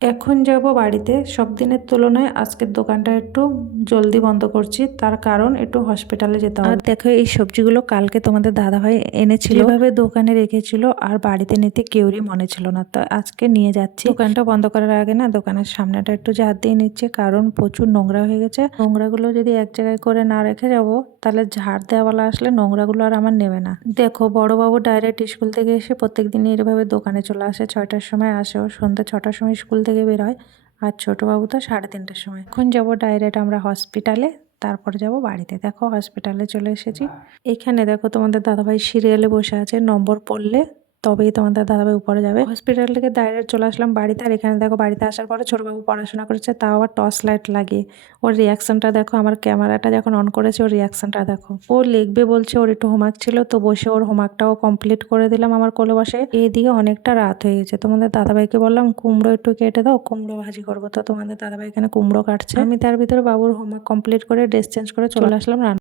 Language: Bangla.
এখন যাব বাড়িতে। সব দিনের তুলনায় আজকের দোকানটা একটু জলদি বন্ধ করছি, তার কারণ একটু হসপিটালে যেতে হবে। আর দেখো এই সবজিগুলো কালকে তোমাদের দাদাভাই এনেছিল, যেভাবে দোকানে রেখেছিল আর বাড়িতে নিতে কেউরই মনে ছিল না, তো আজকে নিয়ে যাচ্ছি। দোকানটা বন্ধ করার আগে না দোকানের সামনেটা একটু ঝাড় দিয়ে নিচ্ছে, কারণ প্রচুর নোংরা হয়ে গেছে। নোংরাগুলো যদি এক জায়গায় করে না রেখে যাবো, তাহলে ঝাড় দেওয়ালা আসলে নোংরাগুলো আর আমার নেবে না। দেখো বড়বাবু ডাইরেক্ট স্কুল থেকে এসে প্রত্যেকদিনই এভাবে দোকানে চলে আসে, 6টার সময় আসে, ও সন্ধ্যা 6টার সময় স্কুল থেকে বের হয়। আর ছোটবাবু তো 3:30টার সময়। এখন যাব ডাইরেক্ট আমরা হসপিটালে, তারপর যাব বাড়িতে। দেখো হসপিটালে চলে এসেছি। এখানে দেখো তোমাদের দাদাভাই সিরিয়ালে বসে আছে, নম্বর পড়লে তবেই তোমাদের দাদাভাই উপরে যাবে। হসপিটাল থেকে ডাইরেক্ট চলে আসলাম বাড়িতে। আর এখানে দেখো বাড়িতে আসার পরে ছোটবাবু পড়াশোনা করেছে, তাও আবার টর্চ লাইট লাগিয়ে। ওর রিয়াকশনটা দেখো, আমার ক্যামেরাটা যখন অন করেছে ওর রিয়াকশনটা দেখো। ও লিখবে বলছে, ওর একটু হোমওয়ার্ক ছিল, তো বসে ওর হোমওয়ার্কটাও কমপ্লিট করে দিলাম আমার কোলে বসে। এইদিকে অনেকটা রাত হয়ে গেছে। তোমাদের দাদাভাইকে বললাম কুমড়ো একটু কেটে দাও, কুমড়ো ভাজি করবো। তো তোমাদের দাদাভাই এখানে কুমড়ো কাটছে। আমি তার ভিতরে বাবুর হোমওয়ার্ক কমপ্লিট করে ড্রেস চেঞ্জ করে চলে আসলাম রান্না।